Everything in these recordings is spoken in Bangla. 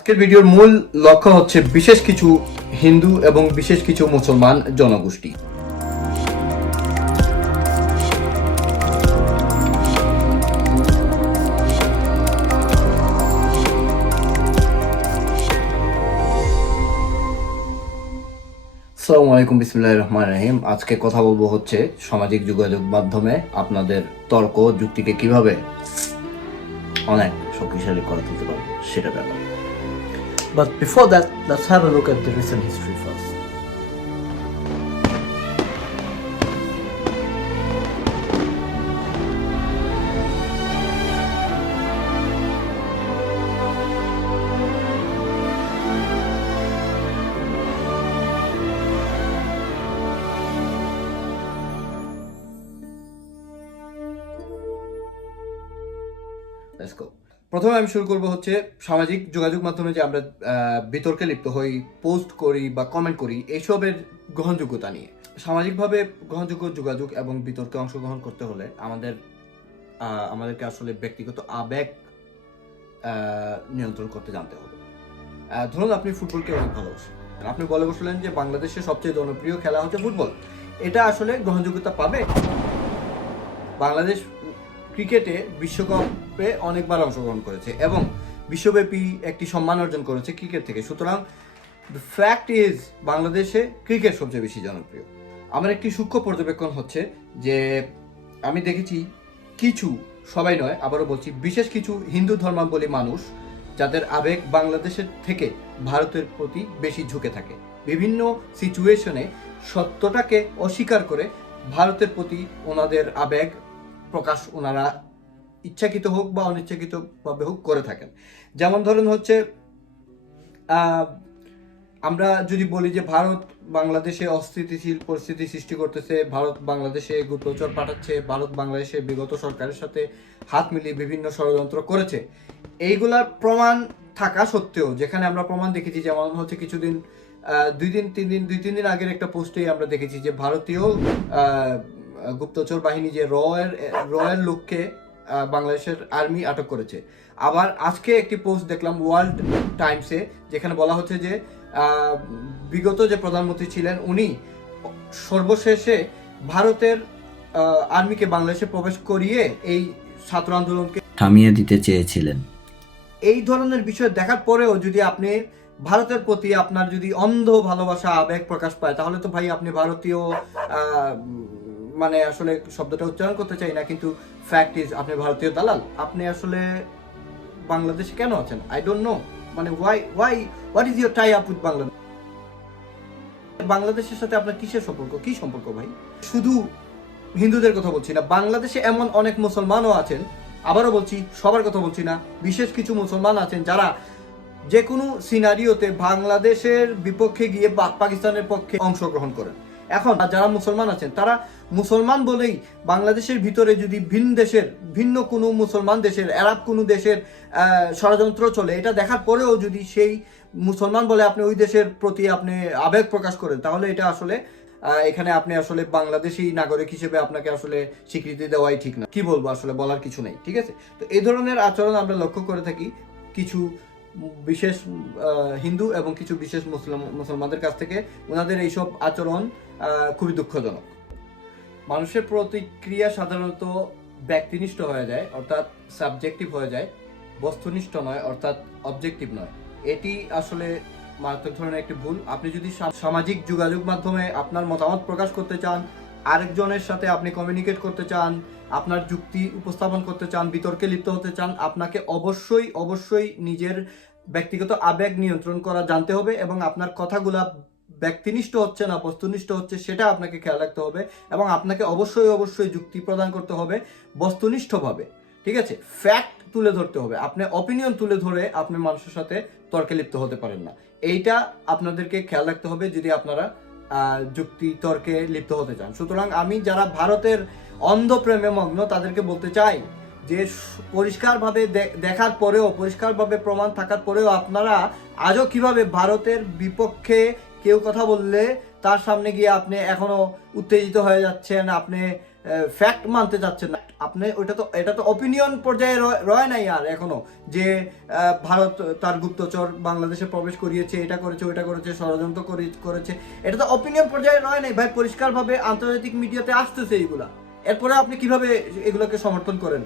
আজকের ভিডিওর মূল লক্ষ্য হচ্ছে বিশেষ কিছু হিন্দু এবং বিশেষ কিছু মুসলমান জনগোষ্ঠী। আসসালামু আলাইকুম বিসমুল্লাহ রহমান রহিম। আজকে কথা বলব হচ্ছে সামাজিক যোগাযোগ মাধ্যমে আপনাদের তর্ক, যুক্তিকে কীভাবে অনেক শক্তিশালী করে তুলতে পারবে, সেটা ব্যাপার। But before that, let's have a look at the recent history first. Let's go. প্রথমে আমি শুরু করব হচ্ছে সামাজিক যোগাযোগ মাধ্যমে যে আমরা বিতর্কে লিপ্ত হই পোস্ট করি বা কমেন্ট করি, এইসবের গ্রহণযোগ্যতা নিয়ে। সামাজিকভাবে গ্রহণযোগ্য যোগাযোগ এবং বিতর্কে অংশগ্রহণ করতে হলে আমাদের আমাদেরকে আসলে ব্যক্তিগত আবেগ নিয়ন্ত্রণ করতে জানতে হবে। ধরুন আপনি ফুটবলকে অনেক ভালোবাসেন। আপনি বলে বসলেন যে বাংলাদেশের সবচেয়ে জনপ্রিয় খেলা হচ্ছে ফুটবল এটা আসলে গ্রহণযোগ্যতা পাবে? বাংলাদেশ ক্রিকেটে বিশ্বকাপে অনেকবার অংশগ্রহণ করেছে এবং বিশ্বব্যাপী একটি সম্মান অর্জন করেছে ক্রিকেট থেকে। সুতরাং ফ্যাক্ট ইজ বাংলাদেশে ক্রিকেট সবচেয়ে বেশি জনপ্রিয়। আমার একটি সূক্ষ্ম পর্যবেক্ষণ হচ্ছে যে আমি দেখেছি কিছু, সবাই নয়, আবারও বলছি, বিশেষ কিছু হিন্দু ধর্মাবলী মানুষ যাদের আবেগ বাংলাদেশের থেকে ভারতের প্রতি বেশি ঝুঁকে থাকে। বিভিন্ন সিচুয়েশনে সত্যটাকে অস্বীকার করে ভারতের প্রতি ওনাদের আবেগ প্রকাশ ওনারা ইচ্ছাকৃত হোক বা অনিচ্ছাকৃতভাবে হোক করে থাকেন। যেমন ধরেন হচ্ছে আমরা যদি বলি যে ভারত বাংলাদেশে অস্থিতিশীল পরিস্থিতি সৃষ্টি করতেছে, ভারত বাংলাদেশে গুপ্তচর পাঠাচ্ছে, ভারত বাংলাদেশে বিগত সরকারের সাথে হাত মিলিয়ে বিভিন্ন ষড়যন্ত্র করেছে। এইগুলার প্রমাণ থাকা সত্ত্বেও, যেখানে আমরা প্রমাণ দেখেছি, যেমন হচ্ছে কিছুদিন দুই দিন, তিন দিন, দুই, তিন দিন আগের একটা পোস্টেই আমরা দেখেছি যে ভারতীয় গুপ্তচর বাহিনী যে রয়ের রয়ের লোককে বাংলাদেশের আর্মি আটক করেছে। আবার আজকে একটি পোস্ট দেখলাম ওয়ার্ল্ড টাইমসে যেখানে বলা হচ্ছে যে বিগত যে প্রধানমন্ত্রী ছিলেন উনি সর্বশেষে ভারতের আর্মিকে বাংলাদেশে প্রবেশ করিয়ে এই ছাত্র আন্দোলনকে থামিয়ে দিতে চেয়েছিলেন। এই ধরনের বিষয় দেখার পরেও যদি আপনি ভারতের প্রতি আপনার যদি অন্ধ ভালোবাসা আবেগ প্রকাশ পায় তাহলে তো ভাই আপনি ভারতীয় মানে আসলে শব্দটা উচ্চারণ করতে চাই না, কিন্তু ফ্যাক্ট ইজ আপনি ভারতীয় দালাল, আপনি আসলে বাংলাদেশে কেন আছেন? আই ডোন্ট নো মানে why why what is your tie up with Bangladesh বাংলাদেশের সাথে আপনার কিসের সম্পর্ক? কি সম্পর্ক ভাই? শুধু হিন্দুদের কথা বলছি না, বাংলাদেশে এমন অনেক মুসলমানও আছেন, আবারও বলছি, সবার কথা বলছি না, বিশেষ কিছু মুসলমান আছেন যারা যে কোনো সিনারিওতে বাংলাদেশের বিপক্ষে গিয়ে পাকিস্তানের পক্ষে অংশগ্রহণ করেন। এখন যারা মুসলমান আছেন, তারা মুসলমান বলেই বাংলাদেশের ভিতরে যদি ভিন দেশের, ভিন্ন কোনো মুসলমান দেশের, আরব কোনো দেশের ষড়যন্ত্র চলে, এটা দেখার পরেও যদি সেই মুসলমান বলে আপনি ওই দেশের প্রতি আপনি আবেগ প্রকাশ করেন, তাহলে এটা আসলে এখানে আপনি আসলে বাংলাদেশি নাগরিক হিসেবে আপনাকে আসলে স্বীকৃতি দেওয়াই ঠিক না। কি বলব আসলে বলার কিছু নেই, ঠিক আছে? তো এই ধরনের আচরণ আমরা লক্ষ্য করে থাকি কিছু বিশেষ হিন্দু এবং কিছু বিশেষ মুসলিম, মুসলমানদের কাছ থেকে ওনাদের এইসব আচরণ খুবই দুঃখজনক। মানুষের প্রতিক্রিয়া সাধারণত ব্যক্তিনিষ্ঠ হয়ে যায়, অর্থাৎ সাবজেক্টিভ হয়ে যায়, বস্তুনিষ্ঠ নয়, অর্থাৎ অবজেক্টিভ নয়। এটি আসলে মারাত্মক ধরনের একটি ভুল। আপনি যদি সামাজিক যোগাযোগ মাধ্যমে আপনার মতামত প্রকাশ করতে চান আরেকজনের সাথে আপনি কমিউনিকেট করতে চান, আপনার যুক্তি উপস্থাপন করতে চান, বিতর্কে লিপ্ত হতে চান, আপনাকে অবশ্যই অবশ্যই নিজের ব্যক্তিগত আবেগ নিয়ন্ত্রণ করা জানতে হবে এবং আপনার কথাগুলা ব্যক্তিনিষ্ঠ হচ্ছে না, বস্তুনিষ্ঠ হচ্ছে, সেটা আপনাকে খেয়াল রাখতে হবে এবং আপনাকে অবশ্যই অবশ্যই যুক্তি প্রদান করতে হবে বস্তুনিষ্ঠভাবে, ঠিক আছে? ফ্যাক্ট তুলে ধরতে হবে, আপনি অপিনিয়ন তুলে ধরে আপনি মানুষের সাথে তর্কে লিপ্ত হতে পারেন না। এইটা আপনাদেরকে খেয়াল রাখতে হবে, যদি আপনারা যুক্তি তর্কে লিপ্ত হতে চান। সুতরাং আমি যারা ভারতের অন্ধ প্রেমে মগ্ন, তাদেরকে বলতে চাই যে পরিষ্কারভাবে দেখার পরেও, পরিষ্কারভাবে প্রমাণ থাকার পরেও আপনারা আজও কীভাবে ভারতের বিপক্ষে কেউ কথা বললে তার সামনে গিয়ে আপনি এখনও উত্তেজিত হয়ে যাচ্ছেন, আপনি ফ্যাক্ট মানতে চাচ্ছেন না। আপনি, ওইটা তো, এটা তো অপিনিয়ন পর্যায়ে রয়- নাই আর এখনও। যে ভারত তার গুপ্তচর, বাংলাদেশে প্রবেশ করিয়েছে, এটা করেছে, ওইটা করেছে, ষড়যন্ত্র করি- করেছে। এটা তো অপিনিয়ন পর্যায়ে রয় নাই। ভাই, পরিষ্কারভাবে আন্তর্জাতিক মিডিয়াতে আসতেছে এইগুলা। এরপরে আপনি কীভাবে এগুলোকে সমর্থন করেন?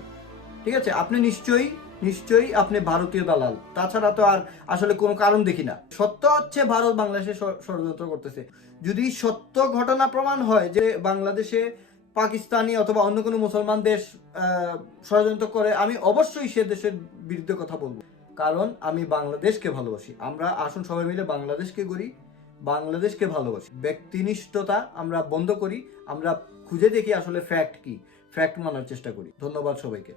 ঠিক আছে? আপনি নিশ্চয়ই নিশ্চয়ই আপনি ভারতীয় দালাল। তাছাড়া তো আর আসলে কোনো কারণ দেখি না। সত্য হচ্ছে ভারত বাংলাদেশে ষড়যন্ত্র করতেছে। যদি সত্য ঘটনা প্রমাণ হয় যে বাংলাদেশে পাকিস্তানি অথবা অন্য কোনো মুসলমান দেশ ষড়যন্ত্র করে, আমি অবশ্যই সে দেশের বিরুদ্ধে কথা বলব। কারণ আমি বাংলাদেশকে ভালোবাসি। আমরা আসুন সবাই মিলে বাংলাদেশকে করি বাংলাদেশকে ভালোবাসি। ব্যক্তিনিষ্ঠতা আমরা বন্ধ করি, আমরা খুঁজে দেখি আসলে ফ্যাক্ট কি। ফ্যাক্ট মানার চেষ্টা করি। ধন্যবাদ সবাইকে।